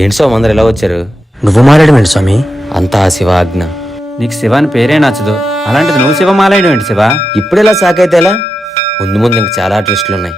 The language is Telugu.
ఏంటి స్వామి అందరు ఎలా వచ్చారు? నువ్వు మారాడమేంటి స్వామి? అంతా శివ ఆజ్ఞ. నీకు శివ అని పేరే నచ్చదు, అలాంటిది నువ్వు శివ మాలాయడం ఏంటి శివ? ఇప్పుడెలా సాకైతే ఎలా? ముందు ముందు ఇంక చాలా ట్విస్టులు ఉన్నాయి.